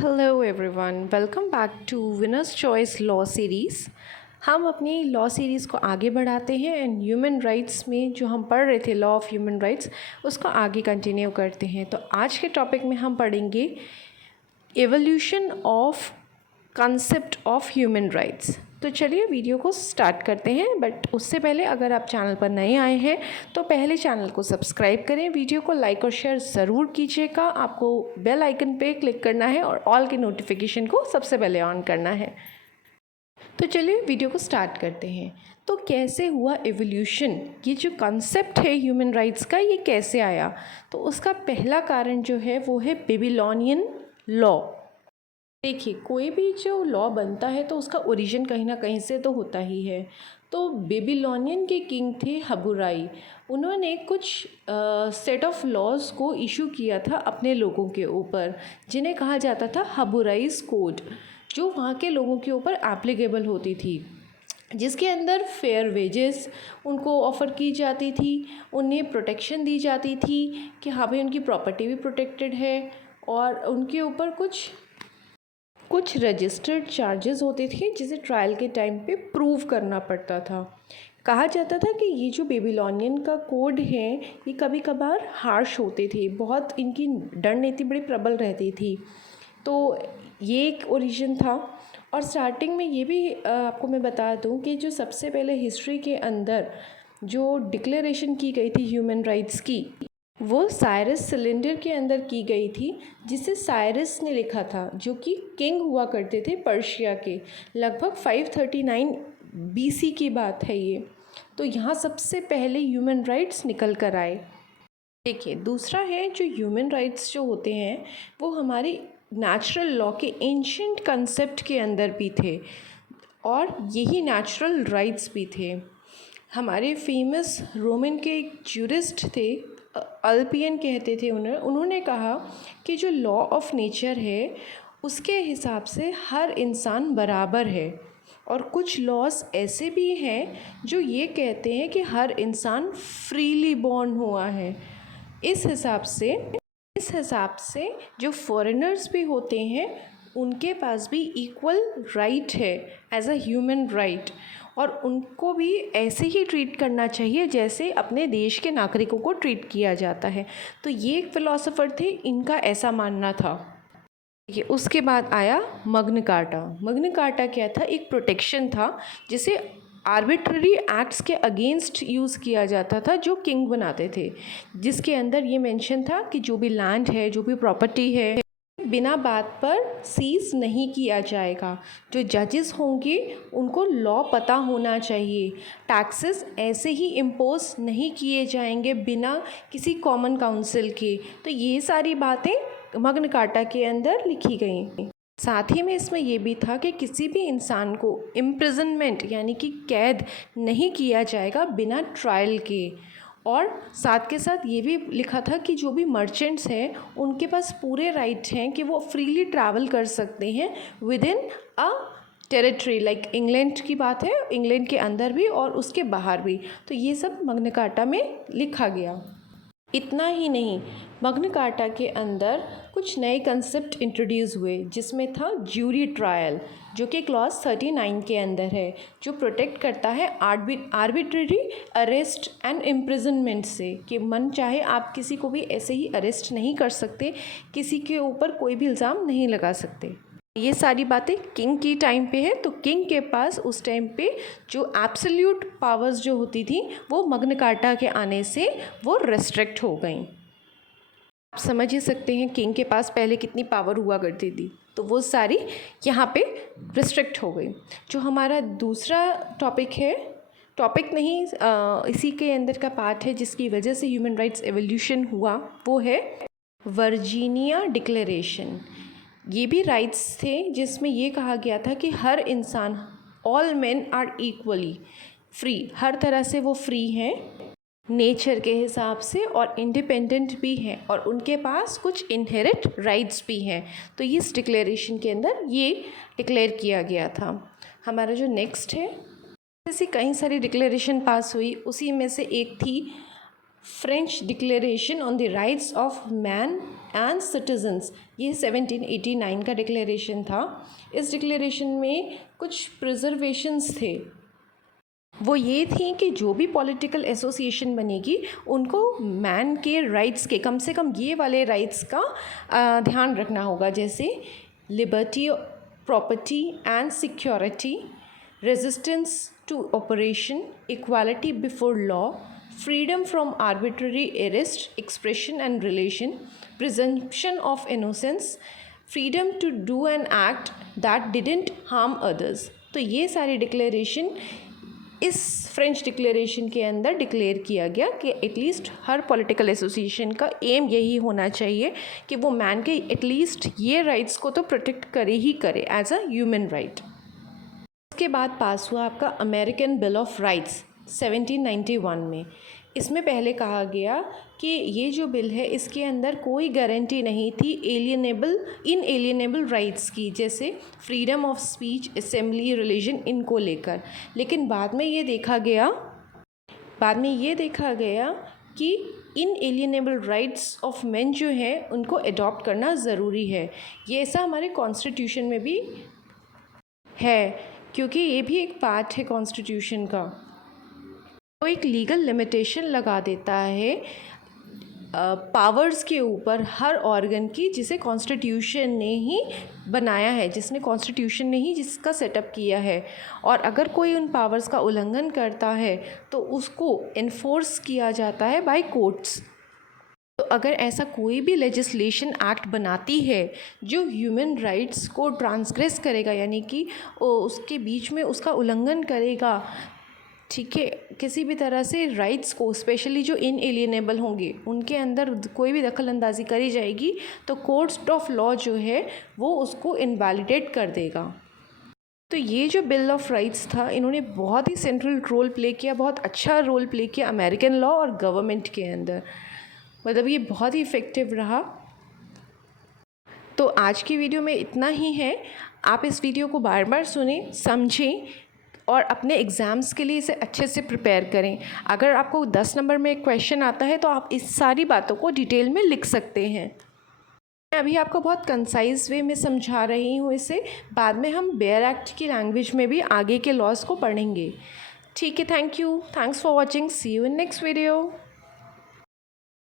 Hello everyone, welcome back to winners choice law series. हम अपनी law series को आगे बढ़ाते हैं एंड ह्यूमन राइट्स में जो हम पढ़ रहे थे लॉ ऑफ ह्यूमन राइट्स उसको आगे कंटिन्यू करते हैं। तो आज के टॉपिक में हम पढ़ेंगे evolution of concept of human rights. तो चलिए वीडियो को स्टार्ट करते हैं, बट उससे पहले अगर आप चैनल पर नए आए हैं तो पहले चैनल को सब्सक्राइब करें, वीडियो को लाइक और शेयर ज़रूर कीजिएगा। आपको बेल आइकन पे क्लिक करना है और ऑल के नोटिफिकेशन को सबसे पहले ऑन करना है। तो चलिए वीडियो को स्टार्ट करते हैं। तो कैसे हुआ एवोल्यूशन, ये जो कॉन्सेप्ट है ह्यूमन राइट्स का ये कैसे आया? तो उसका पहला कारण जो है वो है बेबीलोनियन लॉ। देखिए, कोई भी जो लॉ बनता है तो उसका ओरिजिन कहीं ना कहीं से तो होता ही है। तो बेबीलोनियन के किंग थे हबुराई। उन्होंने कुछ सेट ऑफ लॉज को इशू किया था अपने लोगों के ऊपर, जिन्हें कहा जाता था हबुराइज कोड, जो वहाँ के लोगों के ऊपर एप्लीकेबल होती थी, जिसके अंदर फेयर वेजेस उनको ऑफ़र की जाती थी, उन्हें प्रोटेक्शन दी जाती थी कि हाँ भाई उनकी प्रॉपर्टी भी प्रोटेक्टेड है, और उनके ऊपर कुछ रजिस्टर्ड चार्जेस होते थे जिसे ट्रायल के टाइम पे प्रूव करना पड़ता था। कहा जाता था कि ये जो बेबीलोनियन का कोड है ये कभी कभार हार्श होते थे, बहुत इनकी दंड नीति बड़ी प्रबल रहती थी। तो ये एक ओरिजिन था। और स्टार्टिंग में ये भी आपको मैं बता दूं कि जो सबसे पहले हिस्ट्री के अंदर जो डिक्लेरेशन की गई थी ह्यूमन राइट्स की, वो साइरस सिलेंडर के अंदर की गई थी, जिसे साइरस ने लिखा था, जो कि किंग हुआ करते थे पर्शिया के। लगभग 539 बीसी की बात है ये। तो यहाँ सबसे पहले ह्यूमन राइट्स निकल कर आए। देखिए, दूसरा है जो ह्यूमन राइट्स जो होते हैं वो हमारी नेचुरल लॉ के एंशिएंट कंसेप्ट के अंदर भी थे, और यही नेचुरल राइट्स भी थे। हमारे फेमस रोमन के एक ज्यूरिस्ट थे, अल्पियन कहते थे उन्होंने कहा कि जो लॉ ऑफ नेचर है उसके हिसाब से हर इंसान बराबर है, और कुछ लॉज ऐसे भी हैं जो ये कहते हैं कि हर इंसान फ्रीली बॉर्न हुआ है। इस हिसाब से जो फॉरेनर्स भी होते हैं उनके पास भी इक्वल राइट है एज अ ह्यूमन राइट, और उनको भी ऐसे ही ट्रीट करना चाहिए जैसे अपने देश के नागरिकों को ट्रीट किया जाता है। तो ये एक फ़िलासफ़र थे, इनका ऐसा मानना था। ये उसके बाद आया मग्न कार्टा। मग्न कार्टा क्या था? एक प्रोटेक्शन था जिसे आर्बिट्ररी एक्ट्स के अगेंस्ट यूज़ किया जाता था जो किंग बनाते थे, जिसके अंदर ये मेंशन था कि जो भी लैंड है, जो भी प्रॉपर्टी है, बिना बात पर सीज नहीं किया जाएगा। जो जजेस होंगे उनको लॉ पता होना चाहिए। टैक्सेस ऐसे ही इम्पोज नहीं किए जाएंगे बिना किसी कॉमन काउंसिल के। तो ये सारी बातें मग्न कार्टा के अंदर लिखी गई। साथ ही में इसमें यह भी था कि किसी भी इंसान को इम्प्रिजनमेंट यानी कि कैद नहीं किया जाएगा बिना ट्रायल के। और साथ के साथ ये भी लिखा था कि जो भी मर्चेंट्स हैं उनके पास पूरे राइट हैं कि वो फ्रीली ट्रैवल कर सकते हैं with in a territory. Like England की बात है, इंग्लैंड के अंदर भी और उसके बाहर भी। तो ये सब मग्न कार्टा में लिखा गया। इतना ही नहीं, मग्न कार्टा के अंदर कुछ नए कंसेप्ट इंट्रोड्यूस हुए, जिसमें था ज्यूरी ट्रायल, जो कि क्लॉज 39 के अंदर है, जो प्रोटेक्ट करता है आर्बिट्ररी अरेस्ट एंड इम्प्रिजनमेंट से, कि मन चाहे आप किसी को भी ऐसे ही अरेस्ट नहीं कर सकते, किसी के ऊपर कोई भी इल्ज़ाम नहीं लगा सकते। ये सारी बातें किंग की टाइम पे है, तो किंग के पास उस टाइम पे जो एब्सोल्यूट पावर्स जो होती थी वो मग्न कार्टा के आने से वो रेस्ट्रिक्ट हो गई। आप समझ ही सकते हैं किंग के पास पहले कितनी पावर हुआ करती थी, तो वो सारी यहाँ पे रिस्ट्रिक्ट हो गई। जो हमारा दूसरा टॉपिक है, टॉपिक नहीं इसी के अंदर का पार्ट है जिसकी वजह से ह्यूमन राइट्स एवोल्यूशन हुआ, वो है वर्जीनिया डिक्लेरेशन। ये भी राइट्स थे जिसमें ये कहा गया था कि हर इंसान, all men are equally free, हर तरह से वो फ्री हैं नेचर के हिसाब से, और इंडिपेंडेंट भी हैं, और उनके पास कुछ इनहेरिट राइट्स भी हैं। तो इस डिक्लेरेशन के अंदर ये डिक्लेयर किया गया था। हमारा जो नेक्स्ट है, ऐसी कई सारी डिक्लेरेशन पास हुई, उसी में से एक थी French declaration on the rights of man and citizens, ये 1789 का डिक्लेरेशन था। इस डिक्लेरेशन में कुछ प्रिजर्वेशंस थे, वो ये थी कि जो भी पॉलिटिकल एसोसिएशन बनेगी उनको मैन के राइट्स के, कम से कम ये वाले राइट्स का ध्यान रखना होगा, जैसे liberty, property and security, resistance to operation, equality before law, freedom from arbitrary arrest, expression and relation, presumption of innocence, freedom to do an act that didn't harm others। तो ये सारे डिक्लेरेशन इस French declaration के अंदर declare किया गया कि at least हर political association का एम यही होना चाहिए कि वो मैन के एटलीस्ट ये राइट्स को तो प्रोटेक्ट करे ही करे एज अ ह्यूमन राइट। उसके बाद पास हुआ आपका अमेरिकन बिल ऑफ राइट्स 1791 में। इसमें पहले कहा गया कि ये जो बिल है इसके अंदर कोई गारंटी नहीं थी इनएलिएनेबल राइट्स की, जैसे freedom of speech, assembly, religion, इनको लेकर। लेकिन बाद में ये देखा गया कि इनएलिएनेबल राइट्स ऑफ मेन जो हैं उनको अडॉप्ट करना ज़रूरी है। ये ऐसा हमारे कॉन्स्टिट्यूशन में भी है, क्योंकि ये भी एक पार्ट है कॉन्स्टिट्यूशन का। तो एक लीगल लिमिटेशन लगा देता है पावर्स के ऊपर हर ऑर्गन की, जिसे कॉन्स्टिट्यूशन ने ही बनाया है, जिसका सेटअप किया है। और अगर कोई उन पावर्स का उल्लंघन करता है तो उसको इन्फोर्स किया जाता है बाय कोर्ट्स। तो अगर ऐसा कोई भी लेजिस्लेशन एक्ट बनाती है जो ह्यूमन राइट्स को ट्रांसग्रेस करेगा, यानी कि उसके बीच में उसका उल्लंघन करेगा, ठीक है, किसी भी तरह से राइट्स को, स्पेशली जो इनएलिएनेबल होंगे उनके अंदर कोई भी दखल अंदाजी करी जाएगी, तो कोर्ट ऑफ लॉ जो है वो उसको इनवैलिडेट कर देगा। तो ये जो बिल ऑफ राइट्स था, इन्होंने बहुत ही सेंट्रल रोल प्ले किया, बहुत अच्छा रोल प्ले किया अमेरिकन लॉ और गवर्नमेंट के अंदर। मतलब ये बहुत ही इफ़ेक्टिव रहा। तो आज की वीडियो में इतना ही है। आप इस वीडियो को बार बार सुनें, समझें और अपने एग्ज़ाम्स के लिए इसे अच्छे से प्रिपेयर करें। अगर आपको 10 नंबर में एक क्वेश्चन आता है तो आप इस सारी बातों को डिटेल में लिख सकते हैं। मैं अभी आपको बहुत कंसाइज वे में समझा रही हूँ इसे, बाद में हम बेयर एक्ट की लैंग्वेज में भी आगे के लॉज को पढ़ेंगे। ठीक है, thanks for watching, see you in next video.